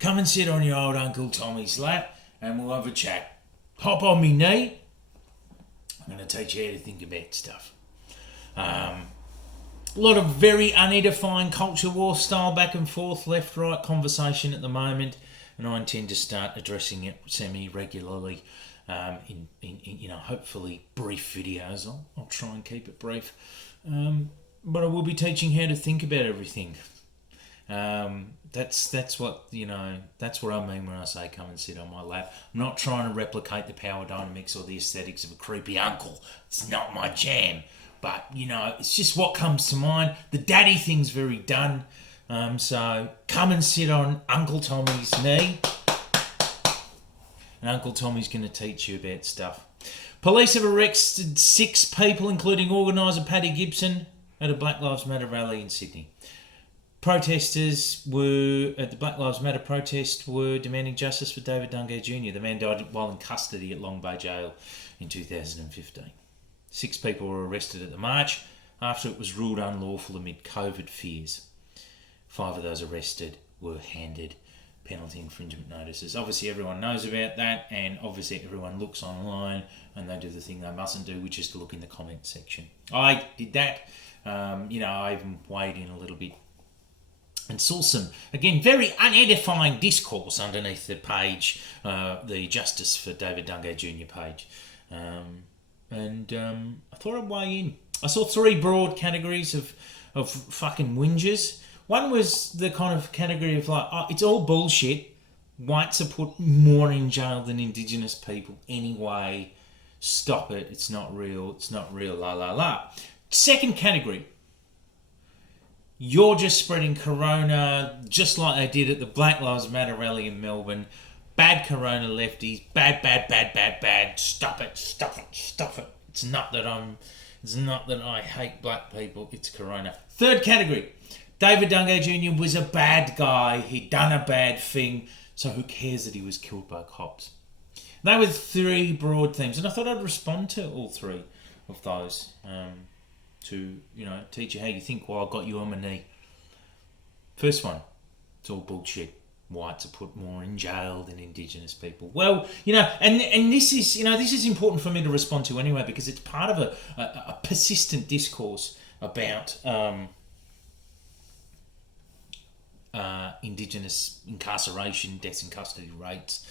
come and sit on your old Uncle Tommy's lap and we'll have a chat. Hop on me knee. I'm going to teach you how to think about stuff. A lot of very unedifying culture war style back and forth, left right conversation at the moment, and I intend to start addressing it semi-regularly in hopefully brief videos. I'll try and keep it brief, but I will be teaching how to think about everything. That's what I mean when I say come and sit on my lap. I'm not trying to replicate the power dynamics or the aesthetics of a creepy uncle. It's not my jam. But, it's just what comes to mind. The daddy thing's very done. So come and sit on Uncle Tommy's knee. And Uncle Tommy's going to teach you about stuff. Police have arrested 6 people, including organiser Paddy Gibson, at a Black Lives Matter rally in Sydney. Protesters at the Black Lives Matter protest were demanding justice for David Dungay Jnr. The man died while in custody at Long Bay Jail in 2015. 6 people were arrested at the march after it was ruled unlawful amid COVID fears. 5 of those arrested were handed penalty infringement notices. Obviously everyone knows about that, and obviously everyone looks online and they do the thing they mustn't do, which is to look in the comment section. I did that. I even weighed in a little bit and saw some, again, very unedifying discourse underneath the page, the Justice for David Dungay Jr. page. And I thought I'd weigh in. I saw 3 broad categories of fucking whingers. One was the kind of category of it's all bullshit. Whites are put more in jail than Indigenous people anyway. Stop it. It's not real. It's not real. La la la. Second category. You're just spreading corona just like they did at the Black Lives Matter rally in Melbourne. Bad corona lefties, bad. Stop it. It's not that I hate black people, it's corona. Third category. David Dungay Jr. was a bad guy. He'd done a bad thing, so who cares that he was killed by cops? They were 3 broad themes, and I thought I'd respond to all 3 of those to teach you how you think while I got you on my knee. First one, it's all bullshit. Whites are put more in jail than Indigenous people. Well, and this is important for me to respond to anyway, because it's part of a persistent discourse about Indigenous incarceration, deaths in custody rates,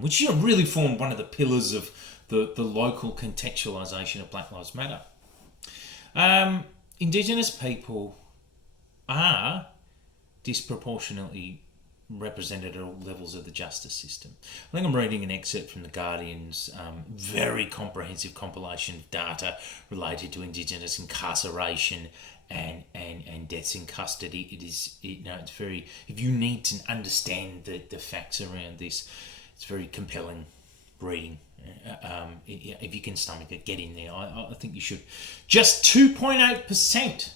which really formed one of the pillars of the local contextualisation of Black Lives Matter. Indigenous people are disproportionately represented at all levels of the justice system. I think I'm reading an excerpt from The Guardian's very comprehensive compilation of data related to Indigenous incarceration and deaths in custody. It's very, if you need to understand the facts around this, it's very compelling reading. If you can stomach it, get in there. I think you should. Just 2.8%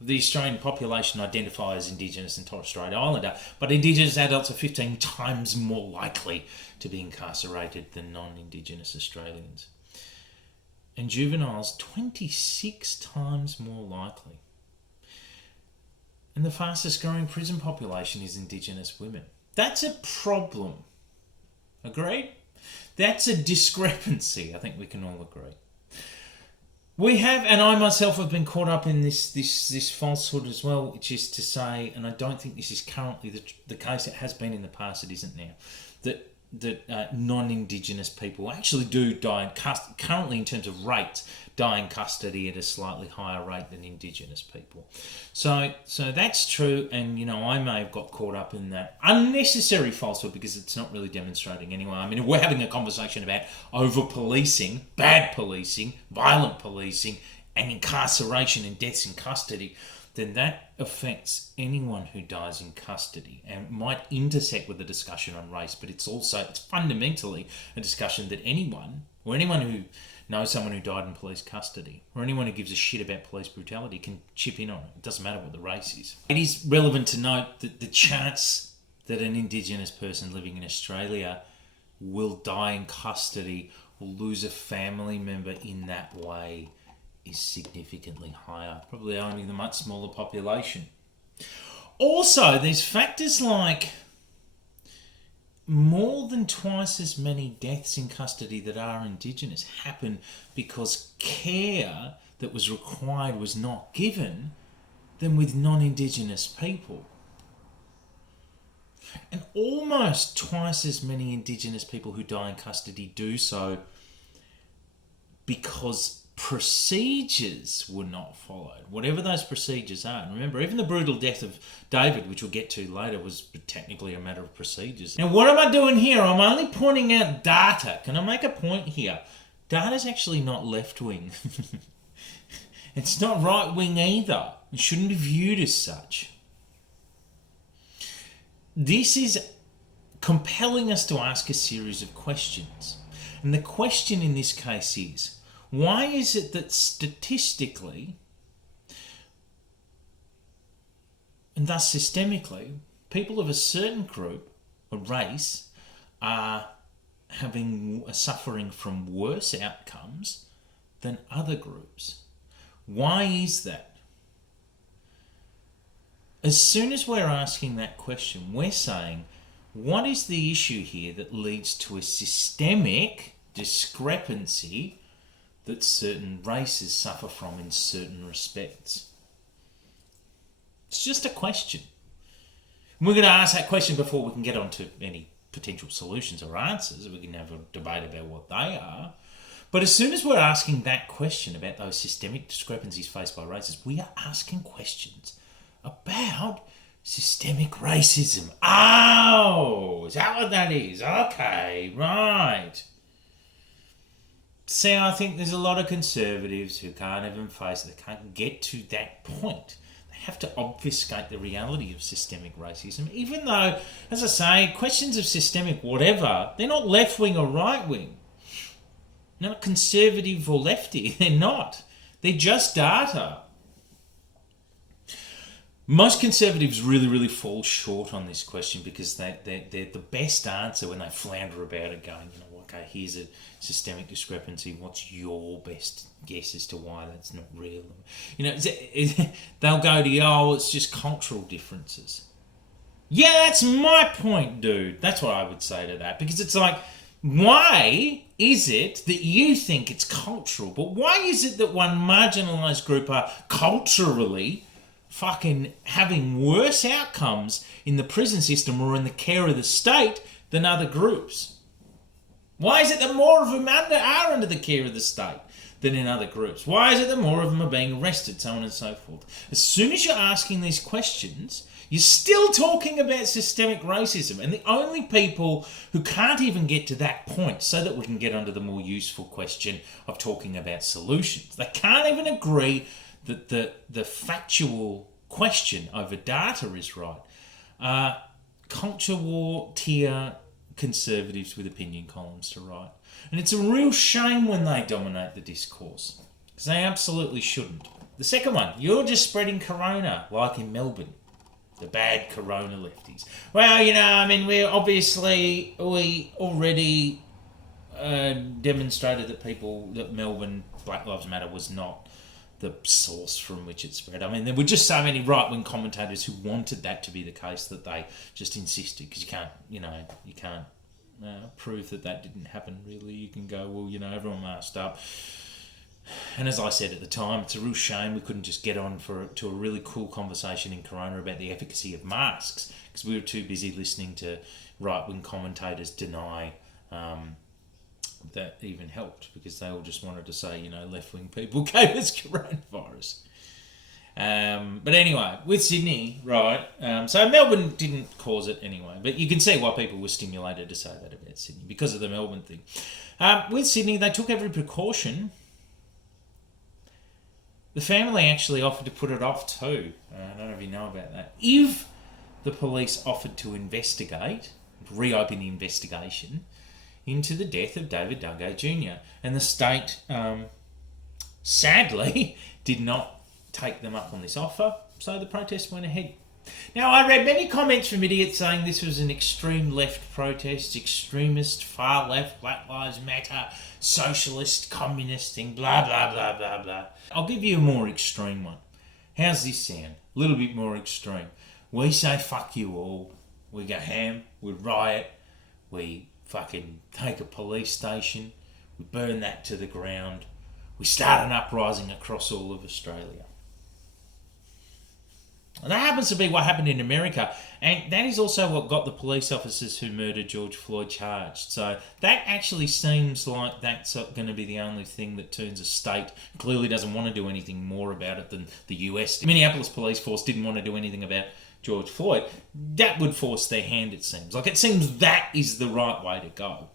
of the Australian population identify as Indigenous and Torres Strait Islander, but Indigenous adults are 15 times more likely to be incarcerated than non-Indigenous Australians. And juveniles, 26 times more likely. And the fastest growing prison population is Indigenous women. That's a problem. Agreed? That's a discrepancy. I think we can all agree. We have, and I myself have been caught up in this falsehood as well, which is to say, and I don't think this is currently the case, it has been in the past, it isn't now, that non-Indigenous people actually do die in custody, currently in terms of rates, die in custody at a slightly higher rate than Indigenous people. So that's true, and I may have got caught up in that unnecessary falsehood because it's not really demonstrating anyway. I mean, we're having a conversation about over-policing, bad policing, violent policing, and incarceration and deaths in custody, then that affects anyone who dies in custody and might intersect with the discussion on race, but it's fundamentally a discussion that anyone who knows someone who died in police custody, or anyone who gives a shit about police brutality, can chip in on it. It doesn't matter what the race is. It is relevant to note that the chance that an Indigenous person living in Australia will die in custody or lose a family member in that way is significantly higher, probably only the much smaller population. Also, there's factors like more than twice as many deaths in custody that are Indigenous happen because care that was required was not given than with non-Indigenous people. And almost twice as many Indigenous people who die in custody do so because procedures were not followed, whatever those procedures are. And remember, even the brutal death of David, which we'll get to later, was technically a matter of procedures. Now, what am I doing here? I'm only pointing out data. Can I make a point here? Data's actually not left-wing. It's not right-wing either. It shouldn't be viewed as such. This is compelling us to ask a series of questions. And the question in this case is, why is it that statistically, and thus systemically, people of a certain group, a race, are suffering from worse outcomes than other groups? Why is that? As soon as we're asking that question, we're saying, what is the issue here that leads to a systemic discrepancy that certain races suffer from in certain respects? It's just a question. And we're going to ask that question before we can get on to any potential solutions or answers. We can have a debate about what they are. But as soon as we're asking that question about those systemic discrepancies faced by races, we are asking questions about systemic racism. Oh, is that what that is? Okay, right. See, I think there's a lot of conservatives who can't even face it. They can't get to that point. They have to obfuscate the reality of systemic racism, even though, as I say, questions of systemic whatever, they're not left-wing or right-wing. They're not conservative or lefty. They're not. They're just data. Most conservatives really, really fall short on this question because they're the best answer when they flounder about it going, okay, here's a systemic discrepancy. What's your best guess as to why that's not real? They'll go to, it's just cultural differences. Yeah, that's my point, dude. That's what I would say to that. Because it's like, why is it that you think it's cultural? But why is it that one marginalised group are culturally fucking having worse outcomes in the prison system or in the care of the state than other groups? Why is it that more of them are under the care of the state than in other groups? Why is it that more of them are being arrested, so on and so forth? As soon as you're asking these questions, you're still talking about systemic racism. And the only people who can't even get to that point, so that we can get onto the more useful question of talking about solutions, they can't even agree that the factual question over data is right. Culture war tier conservatives with opinion columns to write. And it's a real shame when they dominate the discourse, because they absolutely shouldn't. The second one, you're just spreading corona, like in Melbourne. The bad corona lefties. Well, we already demonstrated that Melbourne Black Lives Matter was not the source from which it spread. There were just so many right-wing commentators who wanted that to be the case that they just insisted, because you can't prove that didn't happen, really. You can go, well, everyone masked up. And as I said at the time, it's a real shame we couldn't just get on to a really cool conversation in Corona about the efficacy of masks, because we were too busy listening to right-wing commentators deny that even helped, because they all just wanted to say, left-wing people gave us coronavirus. But anyway, with Sydney, right, so Melbourne didn't cause it anyway, but you can see why people were stimulated to say that about Sydney, because of the Melbourne thing. With Sydney, they took every precaution. The family actually offered to put it off too. I don't know if you know about that. If the police offered to investigate, reopen the investigation into the death of David Dungay Jr. And the state, sadly, did not take them up on this offer, so the protest went ahead. Now, I read many comments from idiots saying this was an extreme left protest, extremist, far left, Black Lives Matter, socialist, communist thing, blah, blah, blah, blah, blah. I'll give you a more extreme one. How's this sound? A little bit more extreme. We say fuck you all. We go ham, we riot, We fucking take a police station, we burn that to the ground, we start an uprising across all of Australia. And that happens to be what happened in America, and that is also what got the police officers who murdered George Floyd charged. So that actually seems like that's going to be the only thing that turns a state clearly doesn't want to do anything more about it than the US. The Minneapolis police force didn't want to do anything about George Floyd. That would force their hand, it seems. Like, it seems that is the right way to go.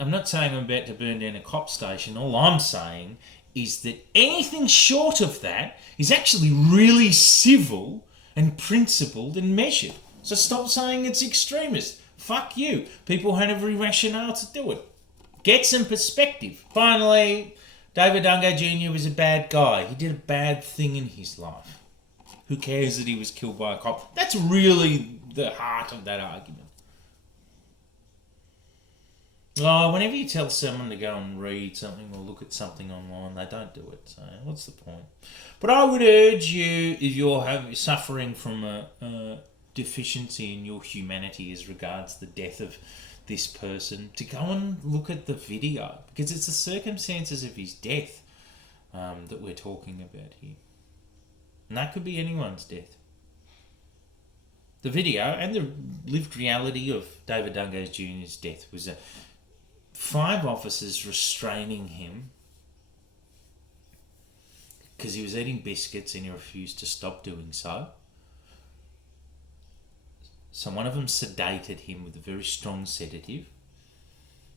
I'm not saying I'm about to burn down a cop station. All I'm saying is that anything short of that is actually really civil and principled and measured. So stop saying it's extremist. Fuck you. People had every rationale to do it. Get some perspective. Finally, David Dungay Jr. was a bad guy. He did a bad thing in his life. Who cares that he was killed by a cop? That's really the heart of that argument. Oh, whenever you tell someone to go and read something or look at something online, they don't do it. So what's the point? But I would urge you, if you're suffering from a deficiency in your humanity as regards the death of this person, to go and look at the video, because it's the circumstances of his death that we're talking about here. And that could be anyone's death. The video and the lived reality of David Dungay Jr.'s death was 5 officers restraining him because he was eating biscuits and he refused to stop doing so. So one of them sedated him with a very strong sedative,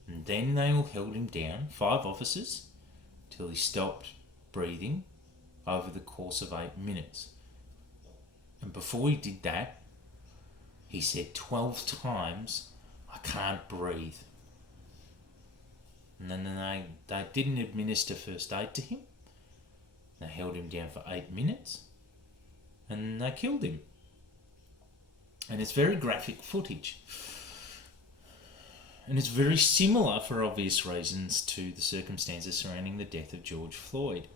and then they all held him down, 5 officers, till he stopped breathing over the course of 8 minutes. And before he did that, he said 12 times, "I can't breathe." And then they didn't administer first aid to him. They held him down for 8 minutes. And they killed him. And it's very graphic footage. And it's very similar, for obvious reasons, to the circumstances surrounding the death of George Floyd.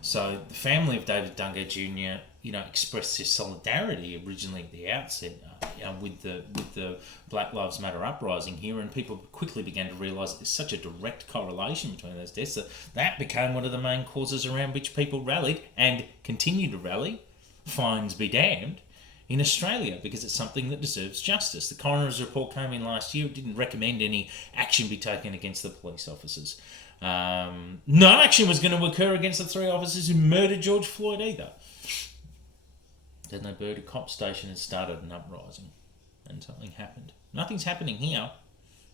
So the family of David Dungay Jr., expressed their solidarity originally at the outset, with the Black Lives Matter uprising here, and people quickly began to realise that there's such a direct correlation between those deaths that became one of the main causes around which people rallied and continue to rally, fines be damned, in Australia, because it's something that deserves justice. The coroner's report came in last year. It didn't recommend any action be taken against the police officers. No action was going to occur against the 3 officers who murdered George Floyd either. Then they burned a cop station and started an uprising, and something happened. Nothing's happening here.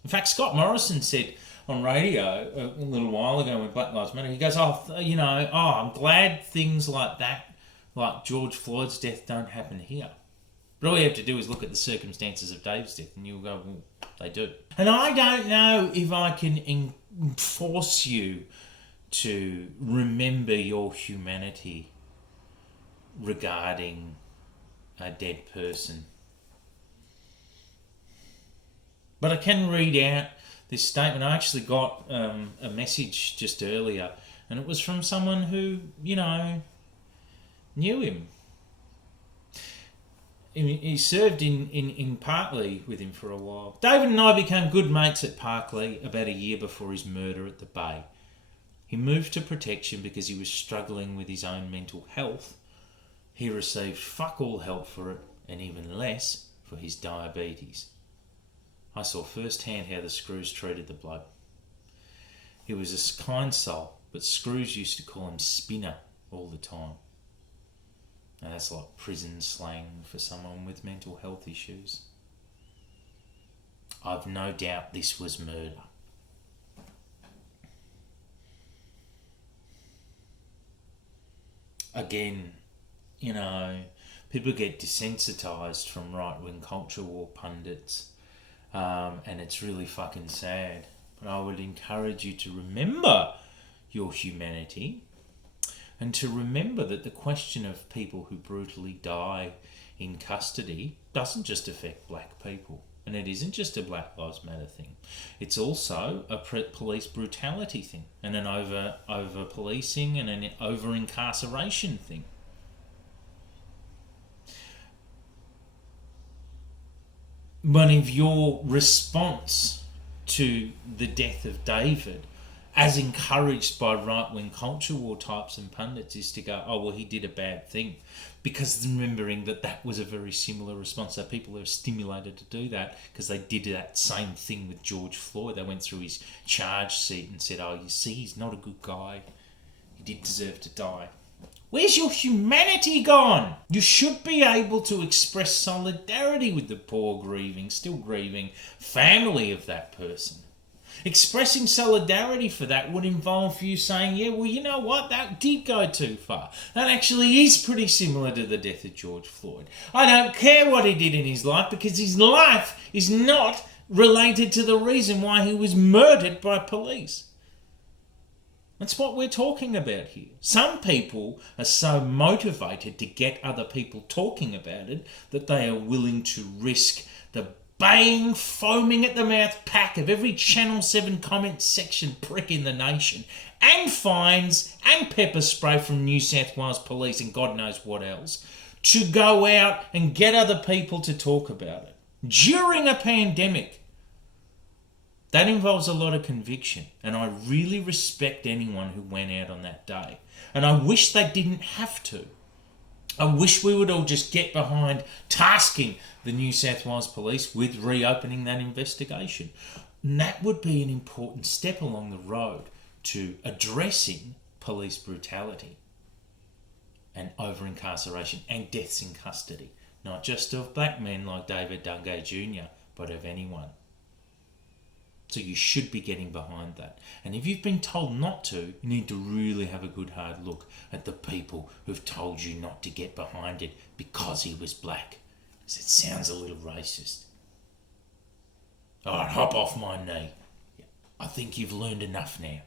In fact, Scott Morrison said on radio a little while ago when Black Lives Matter, he goes, I'm glad things like that, like George Floyd's death, don't happen here. But all you have to do is look at the circumstances of Dave's death and you'll go, well, they do. And I don't know if I can force you to remember your humanity regarding a dead person. But I can read out this statement. I actually got a message just earlier, and it was from someone who, knew him. He served in Parkley with him for a while. David and I became good mates at Parkley about a year before his murder at the Bay. He moved to protection because he was struggling with his own mental health. He received fuck all help for it, and even less for his diabetes. I saw firsthand how the Screws treated the bloke. He was a kind soul, but Screws used to call him Spinner all the time. Now that's like prison slang for someone with mental health issues. I've no doubt this was murder. Again, people get desensitised from right-wing culture war pundits, and it's really fucking sad. But I would encourage you to remember your humanity, and to remember that the question of people who brutally die in custody doesn't just affect black people. And it isn't just a Black Lives Matter thing. It's also a police brutality thing, and an over policing and an over incarceration thing. one of your response to the death of David, as encouraged by right-wing culture war types and pundits, is to go, oh, well, he did a bad thing. Because remembering that was a very similar response. So people are stimulated to do that because they did that same thing with George Floyd. They went through his charge sheet and said, oh, you see, he's not a good guy. He did deserve to die. Where's your humanity gone? You should be able to express solidarity with the poor, still grieving family of that person. Expressing solidarity for that would involve you saying, yeah, well, you know what? That did go too far. That actually is pretty similar to the death of George Floyd. I don't care what he did in his life because his life is not related to the reason why he was murdered by police. That's what we're talking about here. Some people are so motivated to get other people talking about it that they are willing to risk the baying, foaming at the mouth pack of every Channel 7 comment section prick in the nation, and fines and pepper spray from New South Wales Police and God knows what else, to go out and get other people to talk about it. During a pandemic, that involves a lot of conviction, and I really respect anyone who went out on that day. And I wish they didn't have to. I wish we would all just get behind tasking the New South Wales Police with reopening that investigation. And that would be an important step along the road to addressing police brutality and over-incarceration and deaths in custody. Not just of black men like David Dungay Jr., but of anyone. So you should be getting behind that. And if you've been told not to, you need to really have a good hard look at the people who've told you not to get behind it because he was black. Because it sounds a little racist. All right, hop off my knee. I think you've learned enough now.